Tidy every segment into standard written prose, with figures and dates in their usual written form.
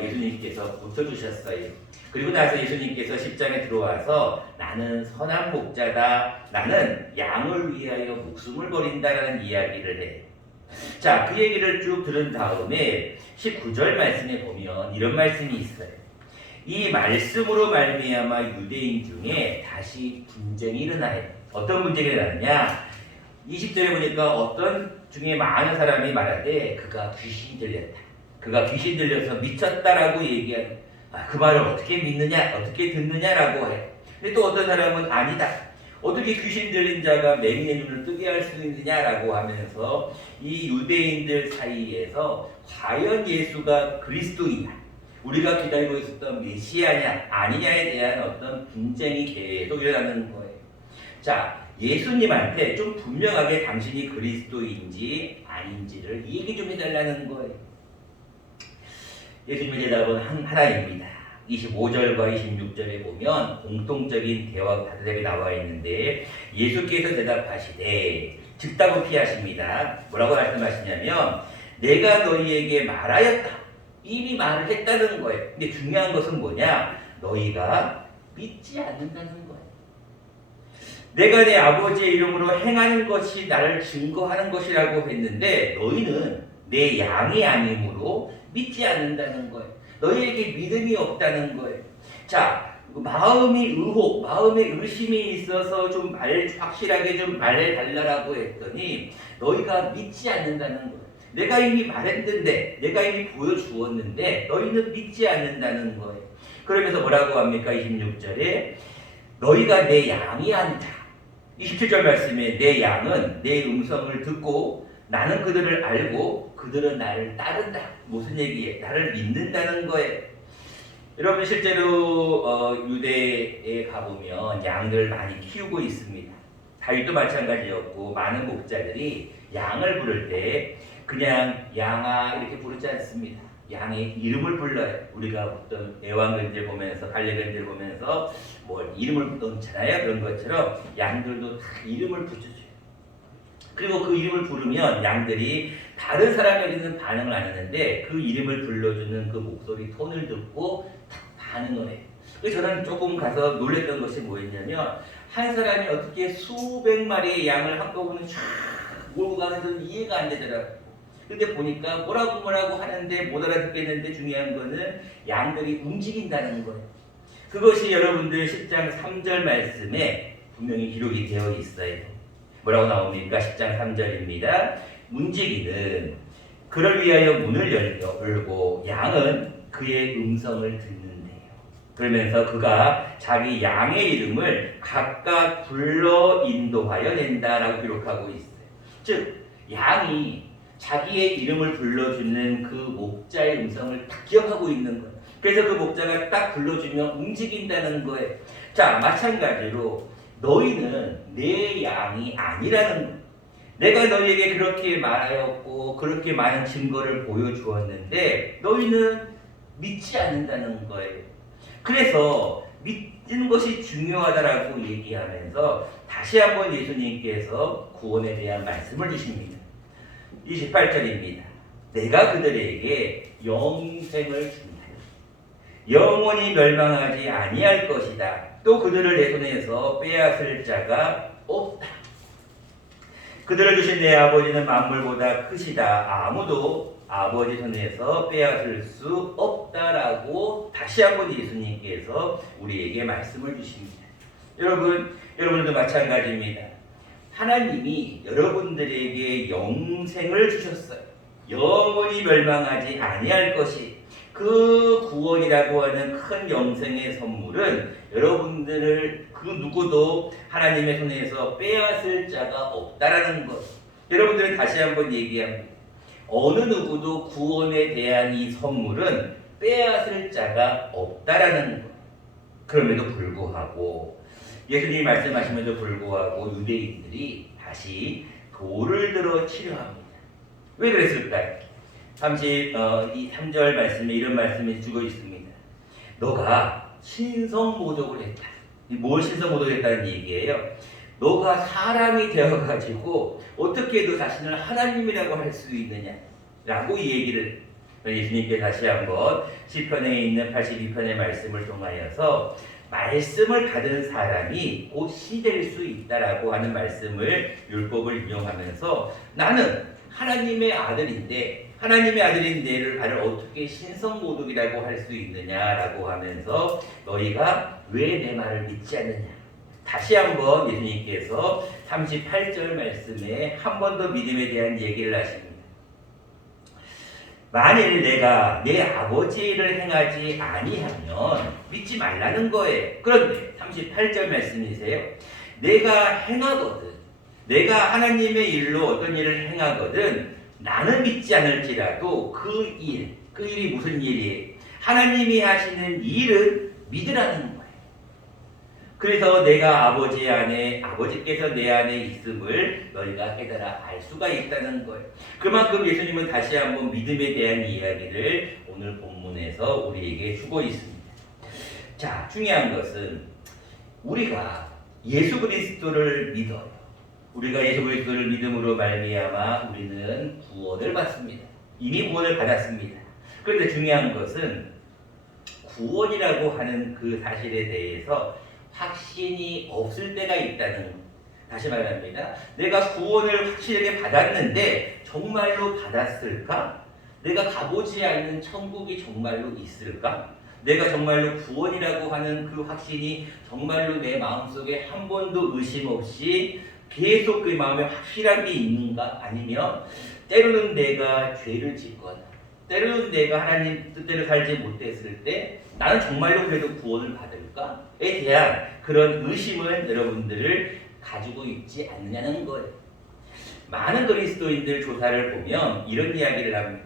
예수님께서 고쳐주셨어요. 그리고 나서 예수님께서 십장에 들어와서 나는 선한 목자다, 나는 양을 위하여 목숨을 버린다라는 이야기를 해. 자, 그 얘기를 쭉 들은 다음에 19절 말씀에 보면 이런 말씀이 있어요. 이 말씀으로 말미암아 유대인 중에 다시 분쟁이 일어나요. 어떤 분쟁이 일어나느냐? 20절에 보니까 어떤 중에 많은 사람이 말하되 그가 귀신이 들렸다. 그가 귀신 들려서 미쳤다라고 얘기하는, 그 말을 어떻게 믿느냐, 어떻게 듣느냐라고 해. 근데 또 어떤 사람은 아니다. 어떻게 귀신 들린 자가 맹인의 눈을 뜨게 할 수 있느냐라고 하면서 이 유대인들 사이에서 과연 예수가 그리스도이냐, 우리가 기다리고 있었던 메시아냐 아니냐에 대한 어떤 분쟁이 계속 일어나는 거예요. 자, 예수님한테 좀 분명하게 당신이 그리스도인지 아닌지를 얘기 좀 해달라는 거예요. 예수님의 대답은 하나입니다. 25절과 26절에 보면 공통적인 대화 대답이 나와 있는데 예수께서 대답하시되 즉답을 피하십니다. 뭐라고 말씀하시냐면 내가 너희에게 말하였다. 이미 말을 했다는 거예요. 근데 중요한 것은 뭐냐? 너희가 믿지 않는다는 거예요. 내가 내 아버지의 이름으로 행하는 것이 나를 증거하는 것이라고 했는데 너희는 내 양이 아니므로 믿지 않는다는 거예요. 너희에게 믿음이 없다는 거예요. 자, 마음이 의혹, 마음에 의심이 있어서 좀 확실하게 좀 말해달라고 했더니 너희가 믿지 않는다는 거예요. 내가 이미 말했는데, 내가 이미 보여주었는데 너희는 믿지 않는다는 거예요. 그러면서 뭐라고 합니까? 26절에 너희가 내 양이 아니다. 27절 말씀에 내 양은 내 음성을 듣고 나는 그들을 알고 그들은 나를 따른다. 무슨 얘기에? 나를 믿는다는 거예요. 여러분 실제로 유대에 가보면 양들 많이 키우고 있습니다. 다윗도 마찬가지였고 많은 목자들이 양을 부를 때 그냥 양아 이렇게 부르지 않습니다. 양의 이름을 불러요. 우리가 어떤 애완견들 보면서 반려견들 보면서 뭐 이름을 넣잖아요. 그런 것처럼 양들도 다 이름을 붙여줘요. 그리고 그 이름을 부르면 양들이 다른 사람에게는 반응을 안 하는데 그 이름을 불러주는 그 목소리 톤을 듣고 딱 반응을 해요. 그래서 저는 조금 가서 놀랬던 것이 뭐였냐면 한 사람이 어떻게 수백 마리의 양을 한꺼번에 쫙 몰고 가는지 이해가 안 되더라고요. 근데 보니까 뭐라고 하는데 못 알아듣겠는데 중요한 거는 양들이 움직인다는 거예요. 그것이 여러분들 10장 3절 말씀에 분명히 기록이 되어 있어요. 뭐라고 나옵니까? 10장 3절입니다. 문지기는 그를 위하여 문을 열고 양은 그의 음성을 듣는데요. 그러면서 그가 자기 양의 이름을 각각 불러 인도하여 낸다라고 기록하고 있어요. 즉 양이 자기의 이름을 불러주는 그 목자의 음성을 딱 기억하고 있는 거예요. 그래서 그 목자가 딱 불러주면 움직인다는 거예요. 자, 마찬가지로 너희는 내 양이 아니라는 거예요. 내가 너희에게 그렇게 말하였고 그렇게 많은 증거를 보여주었는데 너희는 믿지 않는다는 거예요. 그래서 믿는 것이 중요하다라고 얘기하면서 다시 한번 예수님께서 구원에 대한 말씀을 주십니다. 28절입니다. 내가 그들에게 영생을 준다. 영원히 멸망하지 아니할 것이다. 또 그들을 내 손에서 빼앗을 자가 없다. 그들을 주신 내 아버지는 만물보다 크시다. 아무도 아버지 손에서 빼앗을 수 없다라고 다시 한번 예수님께서 우리에게 말씀을 주십니다. 여러분들도 마찬가지입니다. 하나님이 여러분들에게 영생을 주셨어요. 영원히 멸망하지 아니할 것이 그 구원이라고 하는 큰 영생의 선물은 여러분들을 그 누구도 하나님의 손에서 빼앗을 자가 없다라는 것. 여러분들은 다시 한번 얘기합니다. 어느 누구도 구원에 대한 이 선물은 빼앗을 자가 없다라는 것. 그럼에도 불구하고 예수님이 말씀하시면도 불구하고 유대인들이 다시 돌을 들어 치려합니다. 왜 그랬을까요? 3절 말씀에 이런 말씀이 주고 있습니다. 너가 신성모독을 했다. 뭘 신성모독을 했다는 얘기예요? 너가 사람이 되어가지고 어떻게 너 자신을 하나님이라고 할 수 있느냐? 라고 이 얘기를 예수님께 다시 한번 시편에 있는 82편의 말씀을 통하여서 말씀을 받은 사람이 곧 시될 수 있다라고 하는 말씀을 율법을 인용하면서 나는 하나님의 아들인데 하나님의 아들인 내를 나를 어떻게 신성모독이라고 할 수 있느냐라고 하면서 너희가 왜 내 말을 믿지 않느냐. 다시 한번 예수님께서 38절 말씀에 한 번 더 믿음에 대한 얘기를 하십니다. 만일 내가 내 아버지를 행하지 아니하면 믿지 말라는 거예요. 그런데 38절 말씀이세요. 내가 행하거든, 내가 하나님의 일로 어떤 일을 행하거든 나는 믿지 않을지라도 그 일이 무슨 일이에요? 하나님이 하시는 일은 믿으라는 거예요. 그래서 내가 아버지 안에, 아버지께서 내 안에 있음을 너희가 깨달아 알 수가 있다는 거예요. 그만큼 예수님은 다시 한번 믿음에 대한 이야기를 오늘 본문에서 우리에게 주고 있습니다. 자, 중요한 것은 우리가 예수 그리스도를 믿어요. 우리가 예수 그리스도를 믿음으로 말미암아 우리는 구원을 받습니다. 이미 구원을 받았습니다. 그런데 중요한 것은 구원이라고 하는 그 사실에 대해서 확신이 없을 때가 있다는 것. 다시 말합니다. 내가 구원을 확실하게 받았는데 정말로 받았을까? 내가 가보지 않는 천국이 정말로 있을까? 내가 정말로 구원이라고 하는 그 확신이 정말로 내 마음속에 한 번도 의심 없이 계속 그 마음에 확실하게 있는가? 아니면 때로는 내가 죄를 짓거나 때로는 내가 하나님 뜻대로 살지 못했을 때 나는 정말로 그래도 구원을 받을까?에 대한 그런 의심은 여러분들을 가지고 있지 않느냐는 거예요. 많은 그리스도인들 조사를 보면 이런 이야기를 합니다.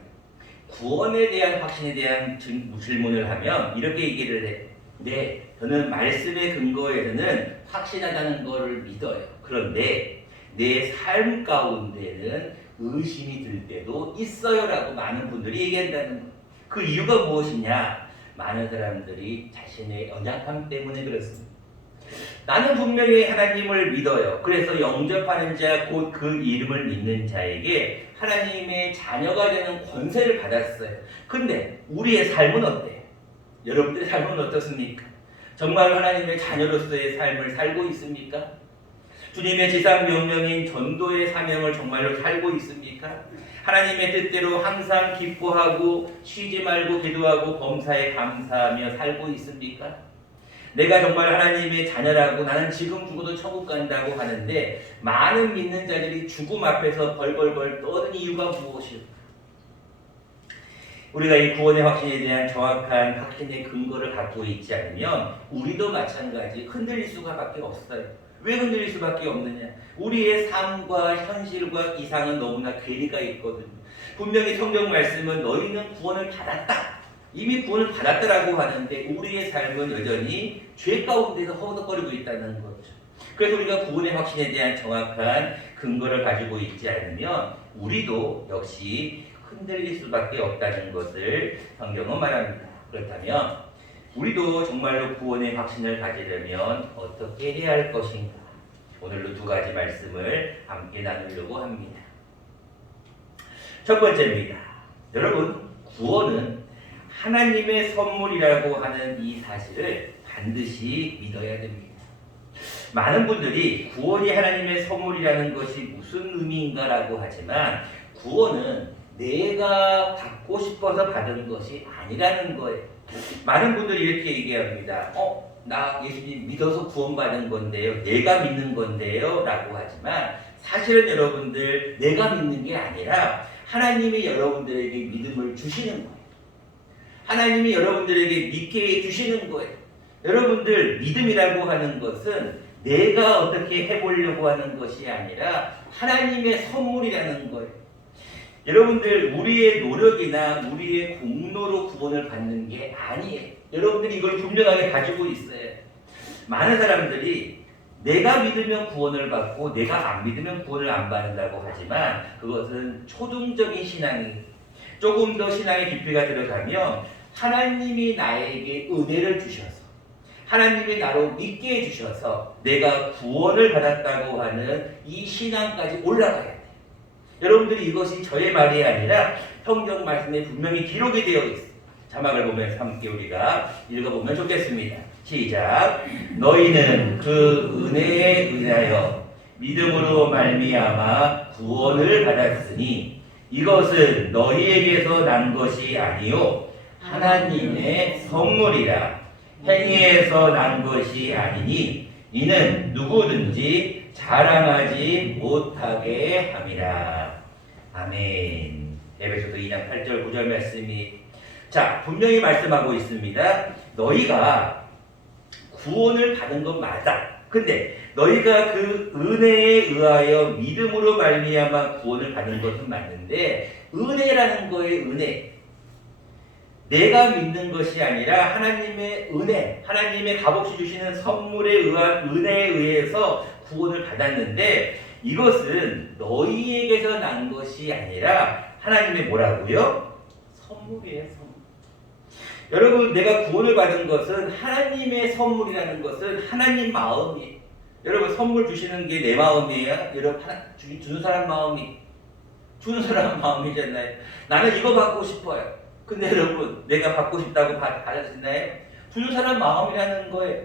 구원에 대한 확신에 대한 질문을 하면 이렇게 얘기를 해. 네, 저는 말씀의 근거에서는 확신하다는 것을 믿어요. 그런데 내 삶 가운데는 의심이 들 때도 있어요라고 많은 분들이 얘기한다는 거예요. 그 이유가 무엇이냐? 많은 사람들이 자신의 연약함 때문에 그렇습니다. 나는 분명히 하나님을 믿어요. 그래서 영접하는 자, 곧 그 이름을 믿는 자에게 하나님의 자녀가 되는 권세를 받았어요. 근데 우리의 삶은 어때요? 여러분들의 삶은 어떻습니까? 정말 하나님의 자녀로서의 삶을 살고 있습니까? 주님의 지상 명령인 전도의 사명을 정말로 살고 있습니까? 하나님의 뜻대로 항상 기뻐하고 쉬지 말고 기도하고 범사에 감사하며 살고 있습니까? 내가 정말 하나님의 자녀라고 나는 지금 죽어도 천국 간다고 하는데 많은 믿는 자들이 죽음 앞에서 벌벌벌 떠는 이유가 무엇일까? 우리가 이 구원의 확신에 대한 정확한 확신의 근거를 갖고 있지 않으면 우리도 마찬가지 흔들릴 수밖에 없어요. 왜 흔들릴 수밖에 없느냐? 우리의 삶과 현실과 이상은 너무나 괴리가 있거든요. 분명히 성경 말씀은 너희는 구원을 받았다. 이미 구원을 받았다라고 하는데 우리의 삶은 여전히 죄 가운데서 허덕거리고 있다는 거죠. 그래서 우리가 구원의 확신에 대한 정확한 근거를 가지고 있지 않으면 우리도 역시 흔들릴 수밖에 없다는 것을 성경은 말합니다. 그렇다면 우리도 정말로 구원의 확신을 가지려면 어떻게 해야 할 것인가? 오늘도 두 가지 말씀을 함께 나누려고 합니다. 첫 번째입니다. 여러분, 구원은 하나님의 선물이라고 하는 이 사실을 반드시 믿어야 됩니다. 많은 분들이 구원이 하나님의 선물이라는 것이 무슨 의미인가라고 하지만 구원은 내가 받고 싶어서 받은 것이 아니라는 거예요. 많은 분들이 이렇게 얘기합니다. 나 예수님 믿어서 구원받은 건데요. 내가 믿는 건데요. 라고 하지만 사실은 여러분들 내가 믿는 게 아니라 하나님이 여러분들에게 믿음을 주시는 거예요. 하나님이 여러분들에게 믿게 해주시는 거예요. 여러분들 믿음이라고 하는 것은 내가 어떻게 해보려고 하는 것이 아니라 하나님의 선물이라는 거예요. 여러분들 우리의 노력이나 우리의 공로로 구원을 받는 게 아니에요. 여러분들이 이걸 분명하게 가지고 있어요. 많은 사람들이 내가 믿으면 구원을 받고 내가 안 믿으면 구원을 안 받는다고 하지만 그것은 초등적인 신앙이 조금 더 신앙의 깊이가 들어가면 하나님이 나에게 은혜를 주셔서 하나님이 나로 믿게 해주셔서 내가 구원을 받았다고 하는 이 신앙까지 올라가야 돼. 여러분들이 이것이 저의 말이 아니라 성경 말씀에 분명히 기록이 되어 있어요. 자막을 보면서 함께 우리가 읽어보면 좋겠습니다. 시작. 너희는 그 은혜에 의하여 믿음으로 말미암아 구원을 받았으니 이것은 너희에게서 난 것이 아니요 하나님의 선물이라. 행위에서 난 것이 아니니 이는 누구든지 자랑하지 못하게 함이라. 아멘. 에베소서 2장 8절 9절 말씀이 자 분명히 말씀하고 있습니다. 너희가 구원을 받은 건 맞아. 근데 너희가 그 은혜에 의하여 믿음으로 말미암아 구원을 받은 것은 맞는데 은혜라는 거에 은혜 내가 믿는 것이 아니라 하나님의 은혜, 하나님의 값없이 주시는 선물에 의한 은혜에 의해서 구원을 받았는데 이것은 너희에게서 난 것이 아니라 하나님의 뭐라고요? 선물이에요, 선물. 여러분, 내가 구원을 받은 것은 하나님의 선물이라는 것은 하나님 마음이에요. 여러분, 선물 주시는 게 내 마음이에요? 여러분, 주는 사람 마음이, 주는 사람 마음이잖아요. 나는 이거 받고 싶어요. 근데 여러분, 내가 받고 싶다고 받아주나요? 주는 사람 마음이라는 거예요.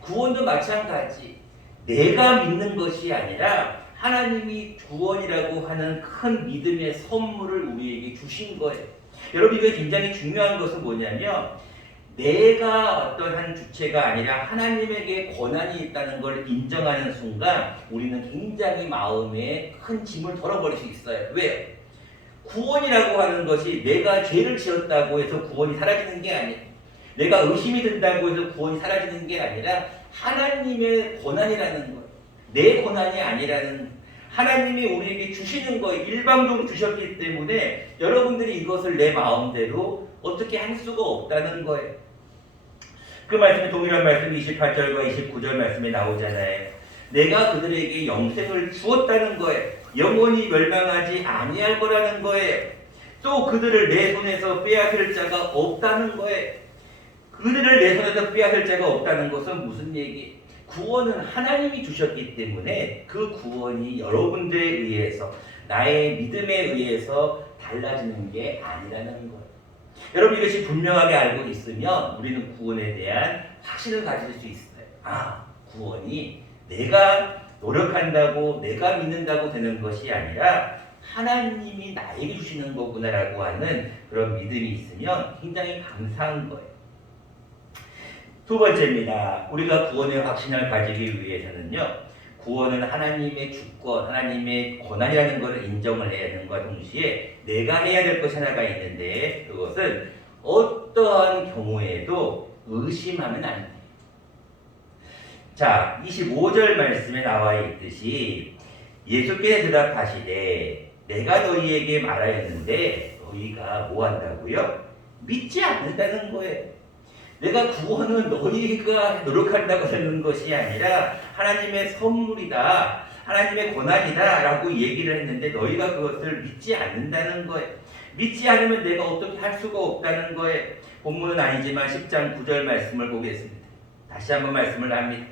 구원도 마찬가지. 내가 믿는 것이 아니라 하나님이 구원이라고 하는 큰 믿음의 선물을 우리에게 주신 거예요. 여러분, 이게 굉장히 중요한 것은 뭐냐면 내가 어떤 한 주체가 아니라 하나님에게 권한이 있다는 걸 인정하는 순간 우리는 굉장히 마음에 큰 짐을 덜어버릴 수 있어요. 왜요? 구원이라고 하는 것이 내가 죄를 지었다고 해서 구원이 사라지는 게 아니에요. 내가 의심이 든다고 해서 구원이 사라지는 게 아니라 하나님의 권한이라는 거예요. 내 권한이 아니라는 하나님이 우리에게 주시는 거예요. 일방적으로 주셨기 때문에 여러분들이 이것을 내 마음대로 어떻게 할 수가 없다는 거예요. 그 말씀이 동일한 말씀이 28절과 29절 말씀에 나오잖아요. 내가 그들에게 영생을 주었다는 거예요. 영원히 멸망하지 아니할 거라는 거예요. 또 그들을 내 손에서 빼앗을 자가 없다는 거예요. 그들을 내 손에서 빼앗을 자가 없다는 것은 무슨 얘기? 구원은 하나님이 주셨기 때문에 그 구원이 여러분들에 의해서 나의 믿음에 의해서 달라지는 게 아니라는 거예요. 여러분 이것이 분명하게 알고 있으면 우리는 구원에 대한 확신을 가질 수 있어요. 아, 구원이 내가 노력한다고 내가 믿는다고 되는 것이 아니라 하나님이 나에게 주시는 거구나라고 하는 그런 믿음이 있으면 굉장히 감사한 거예요. 두 번째입니다. 우리가 구원의 확신을 가지기 위해서는요. 구원은 하나님의 주권, 하나님의 권한이라는 것을 인정을 해야 하는 것과 동시에 내가 해야 될 것이 하나가 있는데 그것은 어떠한 경우에도 의심하면 안 돼요. 자, 25절 말씀에 나와 있듯이 예수께서 대답하시되 내가 너희에게 말하였는데 너희가 뭐 한다고요? 믿지 않는다는 거예요. 내가 구원은 너희가 노력한다고 하는 것이 아니라 하나님의 선물이다, 하나님의 권한이다 라고 얘기를 했는데 너희가 그것을 믿지 않는다는 거예요. 믿지 않으면 내가 어떻게 할 수가 없다는 거예요. 본문은 아니지만 10장 9절 말씀을 보겠습니다. 다시 한번 말씀을 합니다.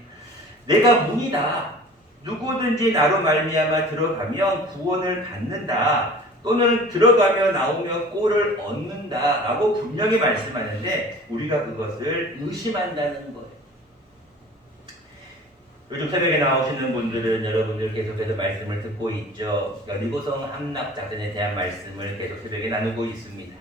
내가 문이다. 누구든지 나로 말미암아 들어가면 구원을 받는다. 또는 들어가며 나오며 꼴을 얻는다 라고 분명히 말씀하는데 우리가 그것을 의심한다는 거예요. 요즘 새벽에 나오시는 분들은 여러분들 계속해서 말씀을 듣고 있죠. 연희고성 함락작전에 대한 말씀을 계속 새벽에 나누고 있습니다.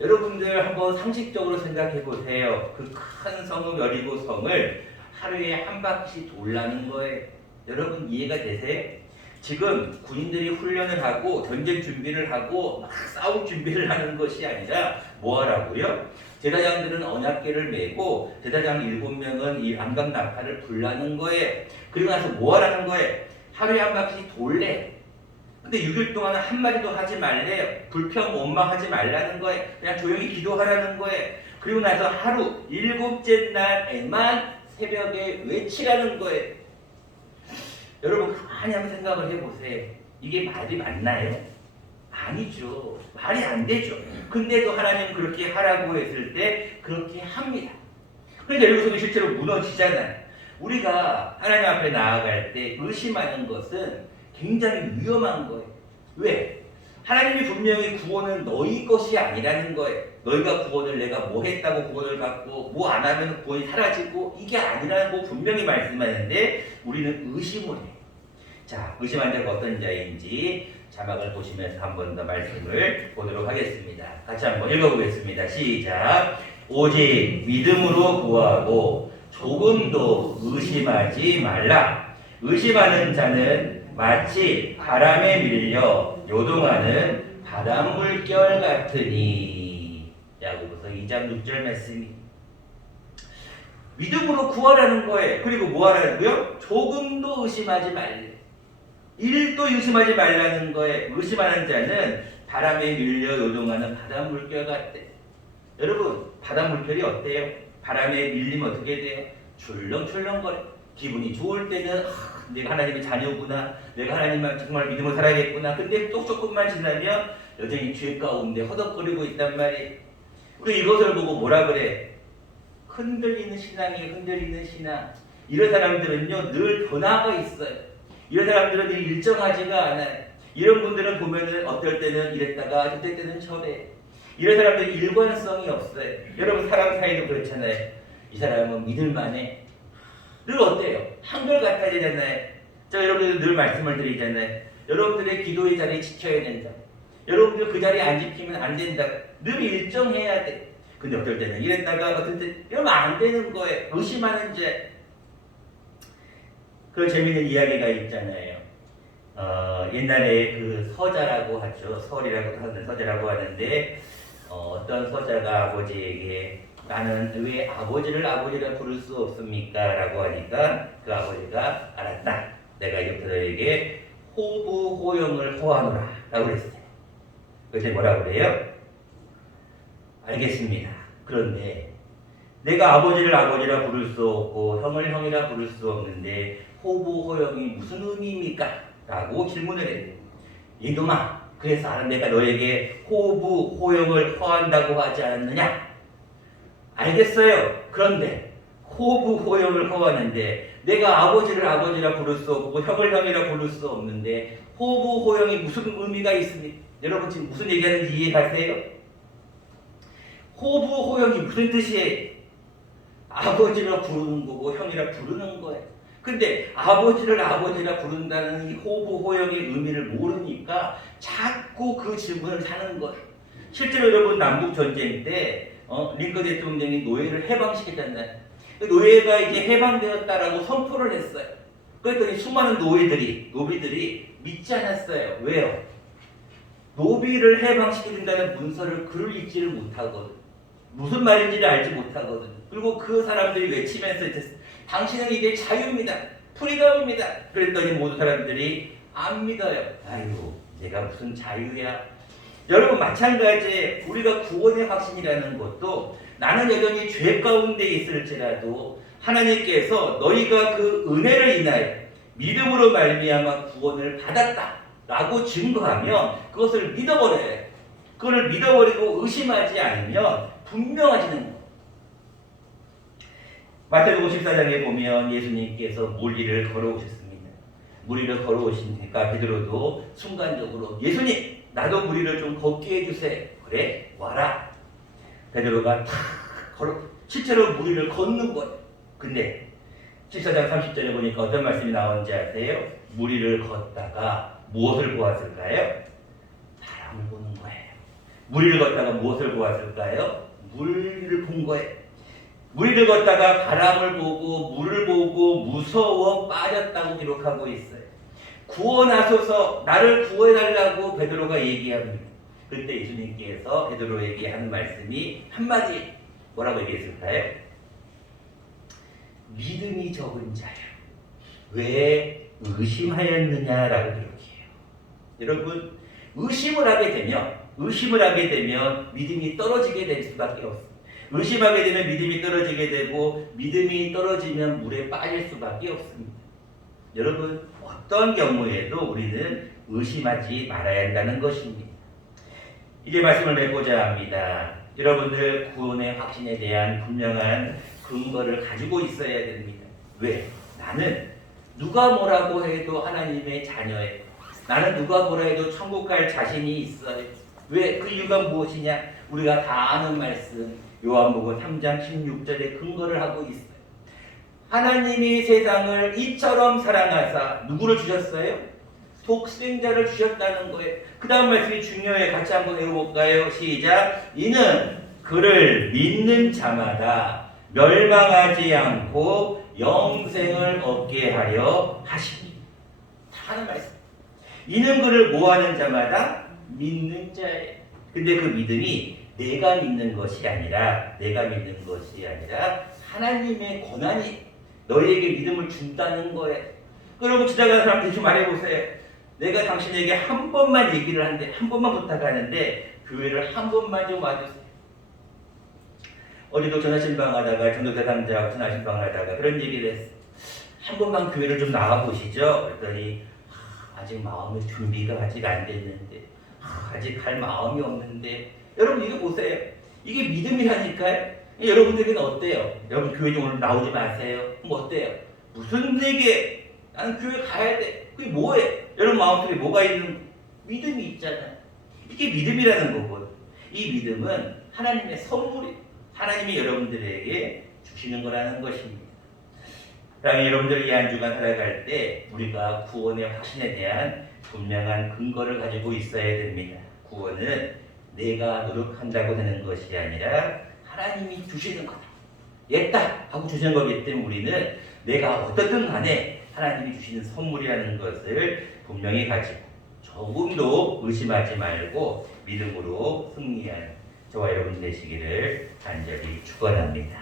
여러분들 한번 상식적으로 생각해 보세요. 그 큰 성읍 여리고성을 하루에 한 바퀴 돌라는 거예요. 여러분 이해가 되세요? 지금 군인들이 훈련을 하고 전쟁 준비를 하고 막 싸울 준비를 하는 것이 아니라 뭐 하라고요? 제사장들은 언약궤를 메고 제사장 7명은 이 암각나팔을 불라는 거예요. 그리고 나서 뭐 하라는 거예요? 하루에 한 바퀴 돌래. 근데 6일 동안 한마디도 하지 말래요. 불평 원망하지 말라는 거예요. 그냥 조용히 기도하라는 거예요. 그리고 나서 하루 7째 날에만 새벽에 외치라는 거예요. 여러분 가만히 한번 생각을 해보세요. 이게 말이 맞나요? 아니죠. 말이 안 되죠. 근데도 하나님 그렇게 하라고 했을 때 그렇게 합니다. 그런데 여기서도 실제로 무너지잖아요. 우리가 하나님 앞에 나아갈 때 의심하는 것은 굉장히 위험한 거예요. 왜? 하나님이 분명히 구원은 너희 것이 아니라는 거예요. 너희가 구원을 내가 뭐 했다고 구원을 받고 뭐 안 하면 구원이 사라지고 이게 아니라는 거 분명히 말씀하는데 우리는 의심을 해요. 자, 의심한 자가 어떤 자인지 자막을 보시면서 한 번 더 말씀을 보도록 하겠습니다. 같이 한번 읽어보겠습니다. 시작. 오직 믿음으로 구하고 조금도 의심하지 말라. 의심하는 자는 마치 바람에 밀려 요동하는 바닷물결 같으니. 야고보서 2장 6절 말씀이 믿음으로 구하라는 거예요. 그리고 뭐 하라고요? 조금도 의심하지 말래. 1도 의심하지 말라는 거예요. 의심하는 자는 바람에 밀려 요동하는 바닷물결 같대. 여러분, 바닷물결이 어때요? 바람에 밀리면 어떻게 돼요? 출렁출렁거려. 기분이 좋을 때는 내가 하나님의 자녀구나, 내가 하나님만 정말 믿음으로 살아야겠구나. 근데 또 조금만 지나면 여전히 죄 가운데 허덕거리고 있단 말이에요. 우리 이것을 보고 뭐라 그래? 흔들리는 신앙이 흔들리는 신앙. 이런 사람들은요 늘 변화가 있어요. 이런 사람들은 늘 일정하지가 않아요. 이런 분들은 보면은 어떨 때는 이랬다가 어떨 때는 저래. 이런 사람들은 일관성이 없어요. 여러분 사람 사이도 그렇잖아요. 이 사람은 믿을만해. 늘 어때요? 한결같아야 되잖아요. 저 여러분들 늘 말씀을 드리잖아요. 여러분들의 기도의 자리에 지켜야 된다. 여러분들 그 자리에 안 지키면 안 된다. 늘 일정해야 돼. 근데 어떨 때는 이랬다가 어떨 때 이러면 안 되는 거예요. 의심하는 죄. 그 재밌는 이야기가 있잖아요. 옛날에 그 서자라고 하죠. 설이라고 하는 서자라고 하는데 어떤 서자가 아버지에게 나는 왜 아버지를 아버지라 부를 수 없습니까? 라고 하니까 그 아버지가 알았다. 내가 이제부터 너에게 호부호영을 호하노라 라고 그랬어요. 그때 뭐라고 그래요? 알겠습니다. 그런데 내가 아버지를 아버지라 부를 수 없고 형을 형이라 부를 수 없는데 호부호영이 무슨 의미입니까? 라고 질문을 해요. 이놈아, 그래서 내가 너에게 호부호영을 호한다고 하지 않았느냐? 알겠어요. 그런데 호부호영을 호하는데 내가 아버지를 아버지라 부를 수 없고 형을 형이라 부를 수 없는데 호부호영이 무슨 의미가 있습니까? 여러분 지금 무슨 얘기하는지 이해가세요? 호부호영이 무슨 뜻이에요? 아버지라 부르는 거고 형이라 부르는 거예요. 근데 아버지를 아버지라 부른다는 이 호부호영의 의미를 모르니까 자꾸 그 질문을 하는 거예요. 실제로 여러분 남북전쟁 때 링컨 대통령이 노예를 해방시켰잖아요. 노예가 이제 해방되었다라고 선포를 했어요. 그랬더니 수많은 노비들이 믿지 않았어요. 왜요? 노비를 해방시켜준다는 문서를 글을 읽지를 못하거든. 무슨 말인지를 알지 못하거든. 그리고 그 사람들이 외치면서 당신은 이제 자유입니다. 프리덤입니다. 그랬더니 모든 사람들이 안 믿어요. 아이고, 내가 무슨 자유야. 여러분 마찬가지에 우리가 구원의 확신이라는 것도 나는 여전히 죄 가운데 있을지라도 하나님께서 너희가 그 은혜를 인하여 믿음으로 말미암아 구원을 받았다라고 증거하면 그것을 믿어버려요. 그걸 믿어버리고 의심하지 않으면 분명해지는 거예요. 마태복음 14장에 보면 예수님께서 물 위를 걸어오셨습니다. 물 위를 걸어오시니까 베드로도 순간적으로 예수님 나도 물 위를 좀 걷게 해주세요. 그래 와라. 베드로가 탁 실제로 물 위를 걷는 거예요. 근데 14장 30절에 보니까 어떤 말씀이 나오는지 아세요? 물 위를 걷다가 무엇을 보았을까요? 바람을 보는 거예요. 물 위를 걷다가 무엇을 보았을까요? 물 위를 본 거예요. 물 위를 걷다가 바람을 보고 물을 보고 무서워 빠졌다고 기록하고 있어요. 구원하소서, 나를 구해달라고 베드로가 얘기합니다. 그때 예수님께서 베드로에게 하는 말씀이 한마디 뭐라고 얘기했을까요? 믿음이 적은 자여 왜 의심하였느냐라고 기록해요. 여러분 의심을 하게 되면 믿음이 떨어지게 될 수밖에 없습니다. 의심하게 되면 믿음이 떨어지게 되고 믿음이 떨어지면 물에 빠질 수밖에 없습니다. 여러분 어떤 경우에도 우리는 의심하지 말아야 한다는 것입니다. 이제 말씀을 맺고자 합니다. 여러분들 구원의 확신에 대한 분명한 근거를 가지고 있어야 됩니다. 왜? 나는 누가 뭐라고 해도 하나님의 자녀예요. 나는 누가 뭐라 해도 천국 갈 자신이 있어요. 왜? 그 이유가 무엇이냐? 우리가 다 아는 말씀 요한복음 3장 16절에 근거를 하고 있어요. 하나님이 세상을 이처럼 사랑하사 누구를 주셨어요? 독생자를 주셨다는 거예요. 그 다음 말씀이 중요해요. 같이 한번 외워볼까요? 시작. 이는 그를 믿는 자마다 멸망하지 않고 영생을 얻게 하려 하시니. 다 하는 말씀. 이는 그를 뭐하는 자마다 믿는 자예요. 근데 그 믿음이 내가 믿는 것이 아니라 하나님의 권한이 너희에게 믿음을 준다는 거예요. 그러고 지나가는 사람들이 좀 말해보세요. 내가 당신에게 한 번만 얘기를 하는데, 한 번만 부탁하는데 교회를 한 번만 좀 와주세요. 어제도 전화신방 하다가 전도사 남자하고 전화신방을 하다가 그런 얘기를 했어요. 한 번만 교회를 좀 나와보시죠. 그랬더니 아직 마음의 준비가 아직 안 됐는데, 아직 갈 마음이 없는데. 여러분 이거 보세요. 이게 믿음이라니까요. 여러분들에게는 어때요? 여러분 교회 좀 오늘 나오지 마세요. 그럼 어때요? 무슨 얘기에 나는 교회 가야 돼. 그게 뭐예요? 여러분 마음속에 뭐가 있는 믿음이 있잖아요. 이게 믿음이라는 거거든요. 이 믿음은 하나님의 선물이 하나님이 여러분들에게 주시는 거라는 것입니다. 그다음에 여러분들이 이 한 주간 살아갈 때 우리가 구원의 확신에 대한 분명한 근거를 가지고 있어야 됩니다. 구원은 내가 노력한다고 되는 것이 아니라 하나님이 주시는 거다. 됐다 하고 주시는 거기 때문에 우리는 내가 어떻든 간에 하나님이 주시는 선물이라는 것을 분명히 가지고 조금도 의심하지 말고 믿음으로 승리하는 저와 여러분 되시기를 간절히 축원합니다.